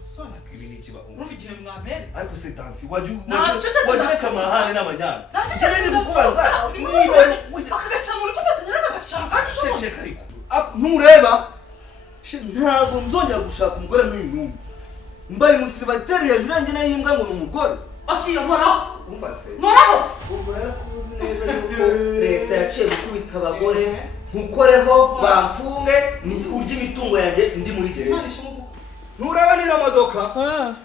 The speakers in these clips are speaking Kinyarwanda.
Sona ibintu ikibaho. Urumva igihe mwamere? Ariko se dansi wajya kamahane n'amajyana. Cyane ni kubaza. Akagashano uri gufatanya n'agashano. Sheke ariko. Ntureba. Ntabwo nzongera gushaka umugore n'uyu numwe. Mbaye musiribateri hejuru yanjye nayo yimbwa ngo n'umugore. Akira mora. Umva se. Mora bose. Ubwo yarakuzi neza yuko leta yaciye gukubita abagore nkukoreho bamfunge ni urya imitungo yanjye ndi muri gereza. Nureba ni modoka.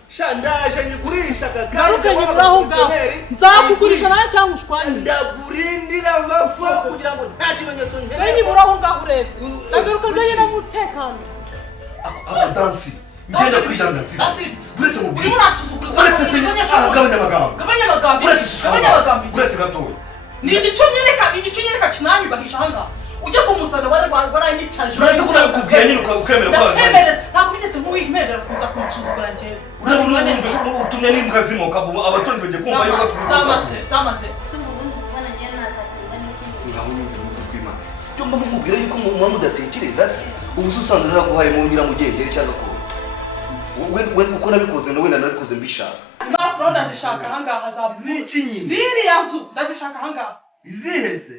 Shandaje nyigurisha kakandi. Garukanye buraho ngaho. Nzakugurisha nawe cyangwa ushwanye. Ndagurindira bafo kugira ngo nta kimenyetso nkene. Kandi buraho ngaho urebe. Ndagaruka zanye n'umutekano. Dansi. Ngenda kwidandaza. Uretse mu Urimo natuzugura. Uretse se gabanya amagambo. Gabanya amagambo. Gabanya amagambo. Uretse gatoya. Ni igicunyereka kinanyubahisha hanga. Ujya kumusana baranyicaje. Uraza kunakubwira nyine ukemera kwaza. Ntabwo bigeze nk'uwimperera kuza kunsuzugura njyewe. Urabona utumye n'imbwa zimoka abatonde bagiye kumva yuko zamaze. Ngaho nyumvira uko kwimana. Sibyo mba mumubwira yuko muba mudatekereza se. Ubu usanze naraguhaye mu nyiramugendere cyangwa ko. We uko nabikoze nawe narabikoze mbishaka. Impapuro ndazishaka ahangaha zabu. Ziki nyine. Ziriya nzu ndazishaka ahangaha. Iziheze.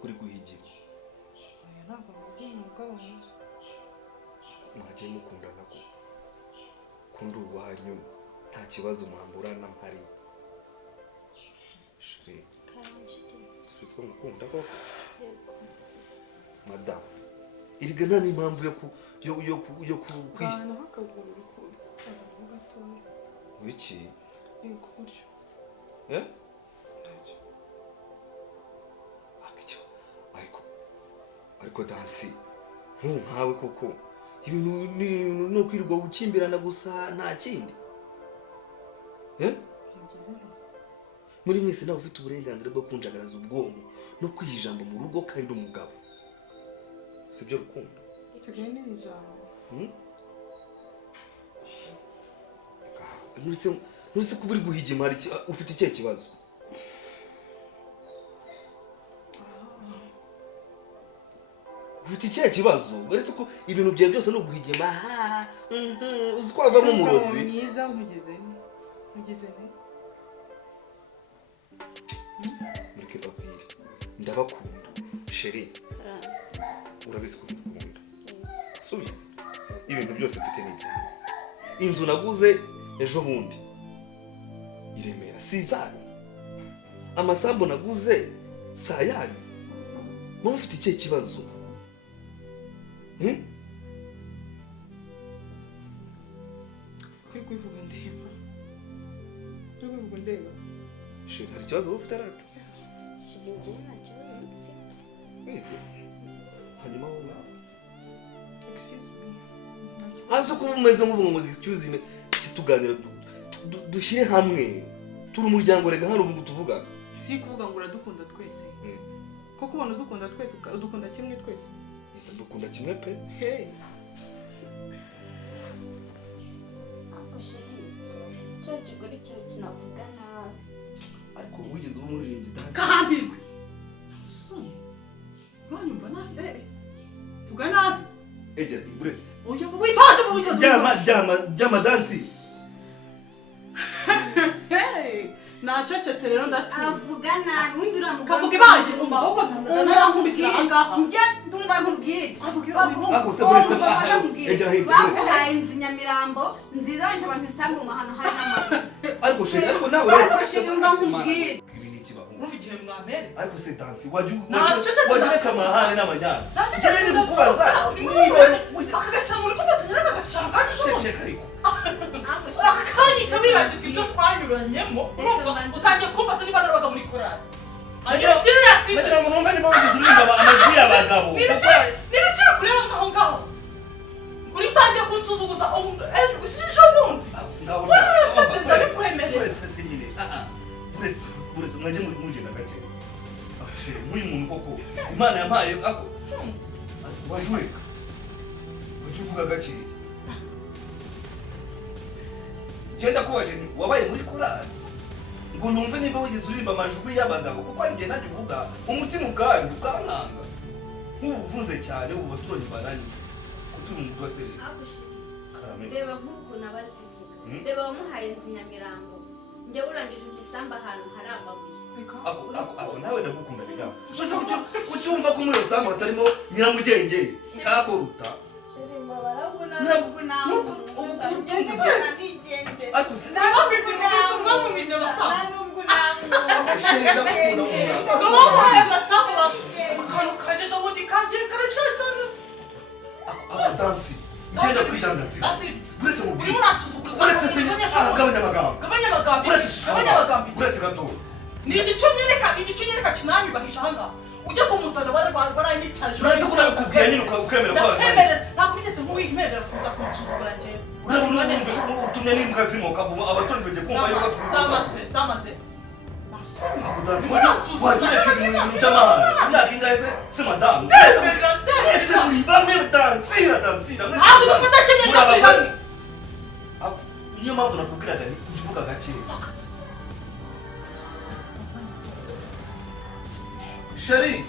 Kuri guhigira. Aya ntabwo mubwiye umugabo mwiza. Mwagiye mukundana ko kundi uwanyu nta kibazo mwamburana mpari. Shiri. Switsko mukunda ko. Madam. Iriga nta n'impamvu yo Bana bakagura urukundo. Abantu gatoya. Wiki? Yego buryo. Ariko dansi nkawe koko ibintu no kwirirwa gukimbirana gusa nta kindi. Muri mwese nawe ufite uburenganzira bwo kunjagaraza ubwonko no kwiyijamba mu rugo kandi umugabo. Sibyo rukundo. Sigaye ni ijambo. Nurse kuburi guhigima hari ufite ikihe kibazo? Ufite ikihe kibazo? Beretse ko ibintu byawe byose no guhigima. Uzi ko avamo umurozi. Mwiza nkugeze ni. Mureke babwire. Ndabakunda. Sheri. Urabizi ko ndakunda. Subiza. Ibintu byose mfite ni ibyawe. Inzu naguze ejo bundi. Iremera sizani. Amasambu naguze sayani. Mama ufite ikihe kibazo? Kuri kuvuga ndeba. Sheri hari ikibazo ufite arata? Hanyuma wowe. Excuse me. Hanze kuba umeze nk'uvuga ngo excuse me tuganira dushyire hamwe. Turi umuryango rega hano ubu tuvuga. Si kuvuga ngo uradukunda twese. Koko ubona dukunda twese udukunda kimwe twese. Dukunda kimwe pe. Hey. Chogigori cyo kinavuga nabi. Ariko wigeze umuririmbyi dansi. Kahambirwe. Soni. Uranyumva nabi? Vuga nabi. Egera iburetse. Oya wipanze mu buryo. Jama dansi. Hey. Nacecetse rero ndatuza. Avuga nabi undi uramuga. Kavuga ibaye umva ahubwo narankubitira ahangaha. Njya ndumva nkubwire. Kavuga ibaye. Ako se buretse egera hirya. Bamuhaye inzu Nyamirambo nziza baje abantu isambu mu mahano hari n'amaguru. Ariko sheri ariko nawe rero. Ariko sheri umva nkubwire. Ibintu ikibaho. Urumva igihe mwamere? Ariko se dansi wajya kamahane n'amajyana. Cyane ni kubaza. Akagashano uri gufatanya n'agashano. Sheke ariko. Akandi se wibagirwa ibyo twanyuranyemo. Utangiye kumbaza niba narabaga muri korali. Nagira ngo numve niba wagize umwumva amajwi y'abagabo. Niba kiri kureba ngaho ngaho. kunsuzuguza ushisho bundi ngaho ndabikwemerera uretse sinyine uretse mwajye mugenda gake ashire muri muntu koko Imana yampaye ako wajureka uvuga gake genda kubaje ni wabaye muri korali ngo numve niba wigeze uririmba amajwi y'abagabo kuko ari genda uvuga umutima ukandi ukankanga nk'ubuvuze cyane ubu baturanye barani kuturi mu rwose reba nk'uko nabari kuvuga reba wamuhaye inzu Nyamirambo njye urangije isambu ahantu hari amabuye ako nawe ndagukunda bigaho uzi kucyumva ko muri isambu hatarimo nyiramugenge cyakoruta shirimba barabona ubu ubukuntu nigende ariko si ntabwo mu bintu basaba nubwo namwe ashenda gukunda mu ngo bamuhaye amasambu akantu kajeje ubundi kagiye karashashana ako dansi genda kwidangasira uretse mu urimo uracuzugura uretse se gabanya amagambo uretse gato ni igicu nyereka kinanyubahisha ahangaha ujya kumusana baranicaje urazi ko nabikubwiye nyine ukemera ko ntabwo bigeze nk'uwimerera kuza kunsuzugura njyewe urabona umwumvisha utumye n'imbwa zimoka abaturage bagiye kumva yuko zamaze wajureka ibintu by'amahanga imyaka ingahe se madamu ese muri bamwe dansira ntabwo dufata kimwe na turi bamwe niyo mpamvu nakubwiraga ni kuvuga gake Sheri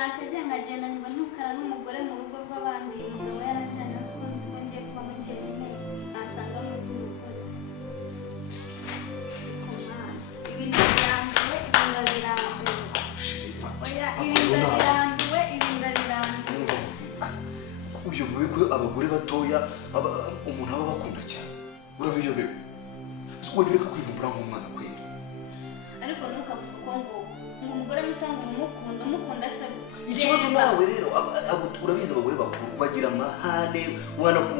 nakajya nkagenda nyuma ntukara n'umugore mu rugo rw'abandi umugabo yarajyanye asunze ko ngiye kuba mu njyenyine nasanga mu rw'umugore ibi ndabirambiwe uyu mubiko abagore batoya umuntu aba bakunda cyane urabiyobewe wajya ureka kwivumbura nk'umwana kwera ariko ntukavuga ko ngo umugore mutanga umukunda se ikibazo nawe rero urabizi abagore bakuru bagira amahane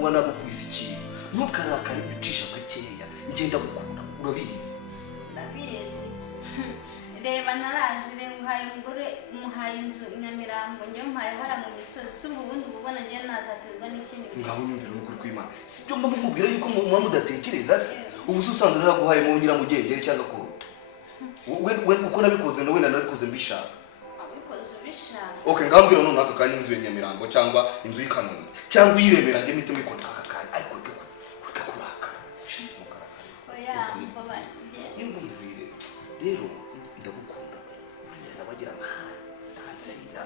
wanagukubise ikintu ntukarakare ucisha makeya ngenda gukunda urabizi ndabizi reba naraje reba uhaye umugore umuhaye inzu Nyamirambo njye umuhaye hara mu misozi si ubwo bundi ubona njye nazatezwa n'ikindi ngaho nyumvira n'ukuri kw'Imana si byo mba mubwira yuko muba mudatekereza se ubu se usanze naraguhaye mu nyiramugengeri cyangwa ko we uko nabikoze na wenda nabikoze mbishaka abikoze ubishaka okay ngambwira none aka kanya inzu ya Nyamirambo cyangwa inzu y'Ikanombe cyangwa iyiremera njye mite mikora aka kanya ariko reka kuraka shije mukarakare oya mbabaye imbumubire rero ndagukunda buriya nabagira amahane tansira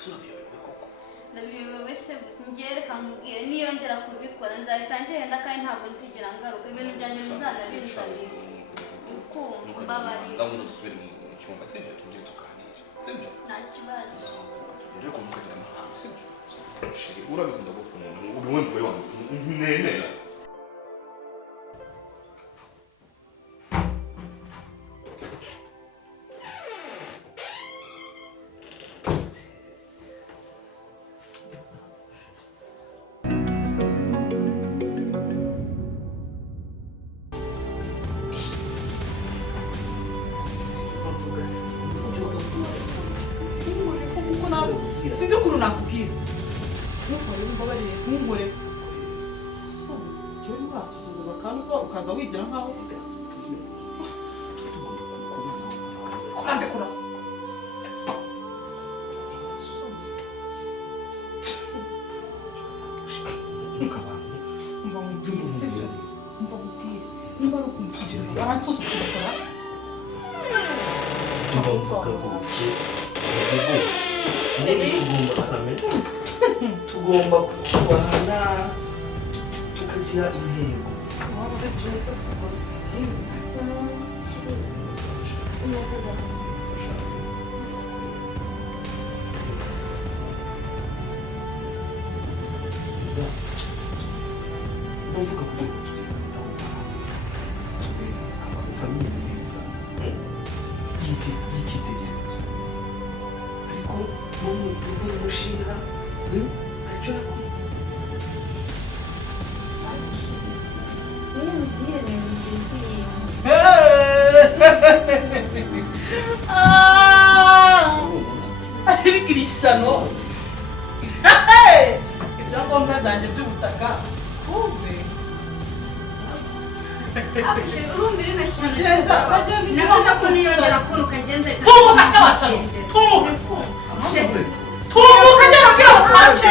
surabiyobewe koko ndabiyobewe se ngereka nkubwire niyongera kubikora nzahita ngenda kandi ntabwo nzigira ngaruka ibintu byanjye muzanabinzanira mbabarira ndabona dusubire mu cyumba sibyo tujye tuganira sibyo nta kibazo tugere ko mukagira amahane sibyo shiri urabizi ndagukunda ubu we mugore wanjye nemera sinzi ukuntu nakubwira ntukore mbabarire ntunkore so njyewe nturatuzuguza kandi ukaza wigira nkaho kurandekura mba mubwire sibyo mba mubwire niba ari ukumukigiriza baransuzugura bakora tubavuga rwose tugomba kubana tukagira intego mvuga kuri famille nziza y'ikitegererezo ariko mu muzi umushinga aricyo nakora niyo mushyire ni nziza ariko iri shyano ibyangombwa byanjye by'ubutaka kumve urumva iri nashyano navuze ko niyongera kunuka ngende tumuka se wacamo tumuka ngenda bwira ukace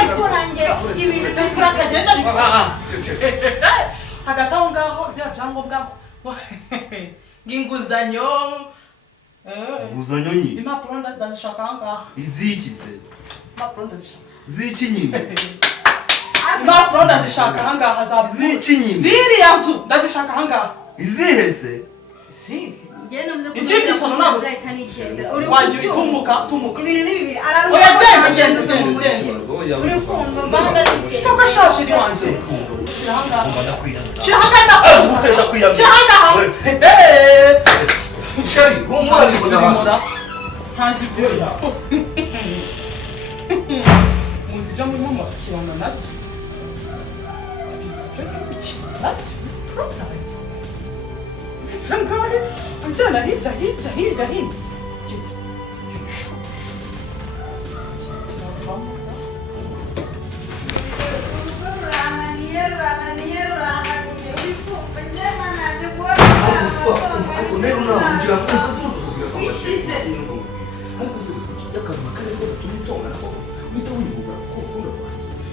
ibintu kura kagenda hagati aho ngaho bya byangombwa ng'inguzanyo inguzanyo nyine impapuro ndazishaka aha ngaha iziki se impapuro ndazishaka ziki nyine impapuro ndazishaka aha ngaha ziki nyine ziriya nzu ndazishaka aha ngaha izihe se ibyo bisano ntabwo wajya tumuka ibintu ni bibiri oya genda uri kumva mbanda cyangwa shaje iri wanjye shyira aha ngaha shyira aha ngaha shyira aha ngaha shari umwana tubimora ntazi ibyo muzi ibyo murimo mukirana nabyo sangahe anjyana hirya hino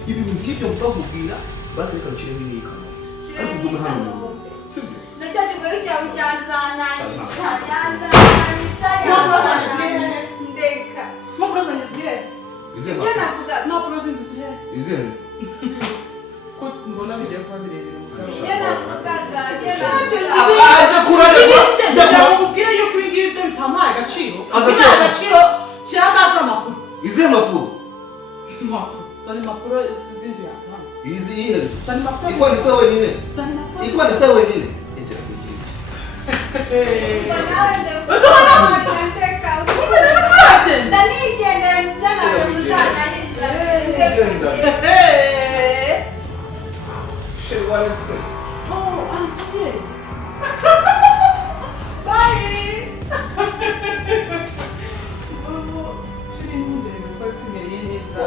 ibintu nk'ibyo mukakubwira basi reka nshyiremo imyikano ariko ugume hano sibyo nacyo kigori cyawe cyazananyisha ndeka impapuro zanjye zirihe ibyo navuga impapuro z'inzu zirihe izihe nzu ko mbona bigiye kuba birebire mu ibyo navugaga ndamubwira yuko ibi ngibi byo bitamuhaye agaciro agaciro shyira amazi amakuru izihe makuru impapuro zana impapuro z'inzu yanjye hano izihe nzu zana impapuro ikwanditseho wenyine zana impapuro ikwanditseho wenyine egera nawe ndeka ndanigendeye mu byo nawe muzanahinza sheri waretse oh antiye bye shiri n'umugore twari tumereye neza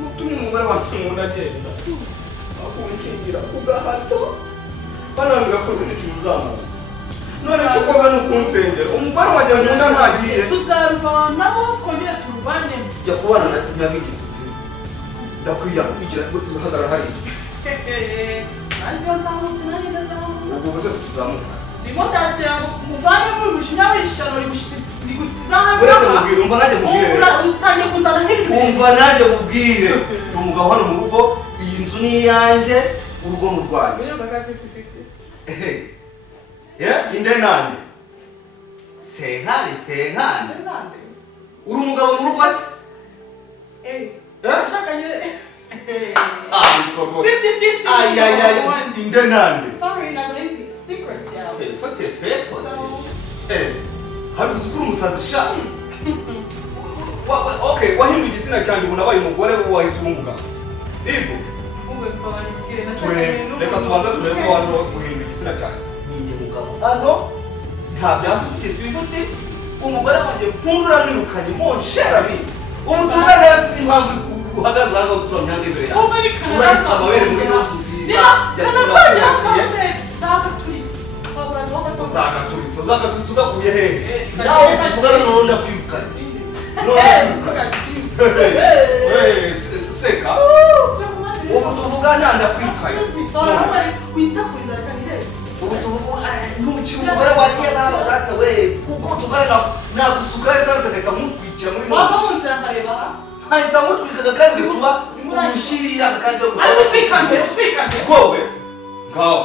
mutumye umugore wacu umuntu agenda akunkingira ku gahato banambwira ko ibintu cy'uzamuka none cyo koza no kunsengera umugore wanjye nkunda ntagiye tuzaruvanaho twongere turuvanemo jya kubana na nyabigikuzi ndakwiyakugira guhagarara hari nanjye iyo nzamutse nanjye ndazamuka ubwo bose tuzamuka ndimo ndatera ngo muvanemo umujinya w'ishyano rigusiza uretse mubwire umva nanjye mubwire utangiye kuzana nk'ibintu umva nanjye mubwire ni umugabo hano mu rugo iyi nzu ni iyanjye urugo mu rwanjye inde nande senkane uri umugabo mu rugo se inde nande fate hari gusukura umusazi sha okay wahinduye igitsina cyanjye ubu nabaye umugore wahise umwumva ibo reka tubanza turebe ko wari guhindura igitsina cyanjye ninjye mugabo hano nta byafite twifite umugore wanjye nkundura mwirukanye monshera bi ubu tuvuga neza impamvu uhagaze aha ngaho turamyange imbere yawe urahitse amabere muri iyo nzu nziza yakurakuye uzagaturitse ugakuye hehe nawe tuvugana none ndakwirukanye seka ubu tuvugana ndakwirukanye ubu tuvugana ntukiri umugore wariye nawe data we kuko tuvugana nagusuka esanse reka mutwikira muri none hahita mutwikaga kandi tuba umushirira kandi wowe ngaho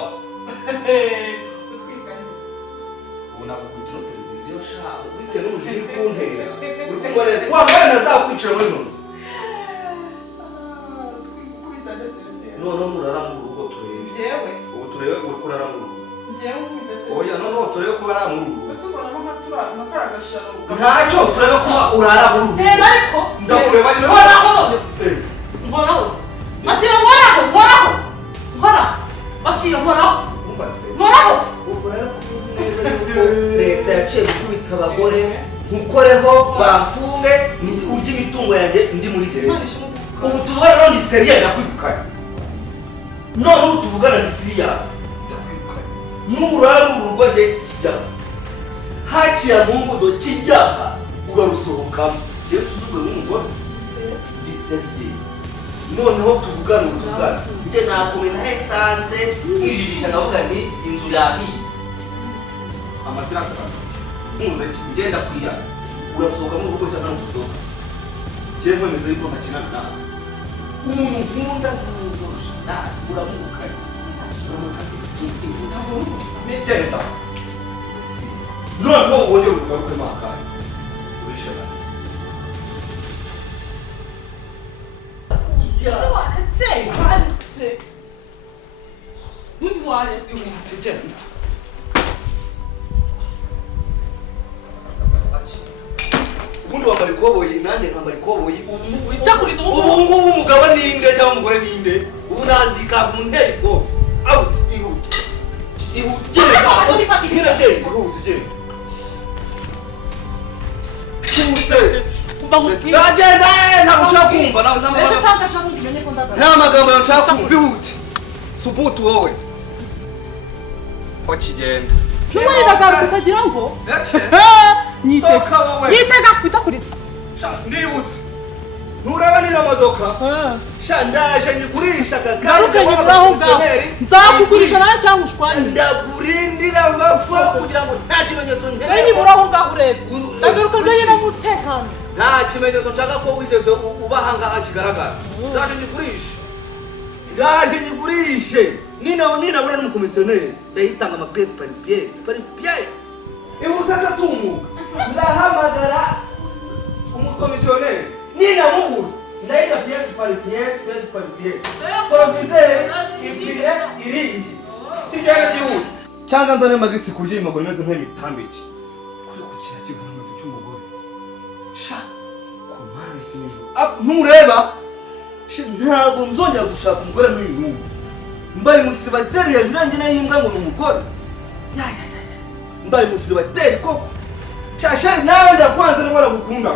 unakugira televiziyo sha bitewe n'umujinya kuntera uri kumbareza wambaye nazakwicira muri nzu none ntacyo turebe kuba urara muri reba ariko ndakureba nyine nkoraho nkoraho akira nkora akira nkoraho ubwo rero kubizi neza yuko leta yaciye gukubita abagore nkukoreho bamfunge urya imitungo yanjye ndi muri gereza ubu tuvugana rero ni seriye ndakwirukanye none ubu tuvugana ni siriyasi ndakwirukanye nurara n'urugo njye kijyaha haciye mu ngudo kijyaha ugarusohokamo yewe tuzugwe n'umugore ni seriye noneho tuvugana njye nakomeye nahe sanze mwijijisha ndavuga ni inzu yahiye amazina akabana mpuzaki ngenda kuriya urasohoka mu rugo cyangwa ntusohoka njyewe nkwemeza yuko ntakinana nawe umuntu nkunda nk'umuzosha nawe uramukanye genda noneho wongere ugarukemo akanya urishagana ubundi wambara ikoboyi nanjye nkambara ikoboyi ubu ngubu umugabo ninde cyangwa umugore ninde ubu nazika mu ntego out ihute ndagenda ntabwo nshaka kumva nta magambo yawe nshaka kumva ihute subutu wowe ko kigenda Shumari ndagaruka utagira ngo nyitega kwitakuriza ndibutse ntureba nino modoka sha ndaje nyigurisha garuke nyiburaho ngaho nzakugurisha nawe cyangwa ushwanye ndakurindira amafa kugira ngo nta kimenyetso nkeneye nyiburaho ngaho urebe ndagaruka njye n'umutekano nta kimenyetso nshaka ko wigeze ubaha ngaha kigaragara ndaje nyigurishe nina bura n'umukomisiyoneri ndayitanga amapiyesi pari piyesi ihusaka tumuka ndahamagara umukomisiyoneri nina muguru ndayita piyesi pari piyesi provizere ipine iringi kigenda gihuta cyangwa nzane magisi kurya imagoro imeze nk'imitambiki kuri kukira kivunamito cy'umugore sha ku mpande isi n'ijoro ntureba ntabwo nzongera gushaka umugore n'uyu n'ubu mbaye umusiribateri hejuru yanjye nayo yimbwa ngo ni umugore mbaye umusiribateri koko shashari nawe ndakwanze niba aragukunda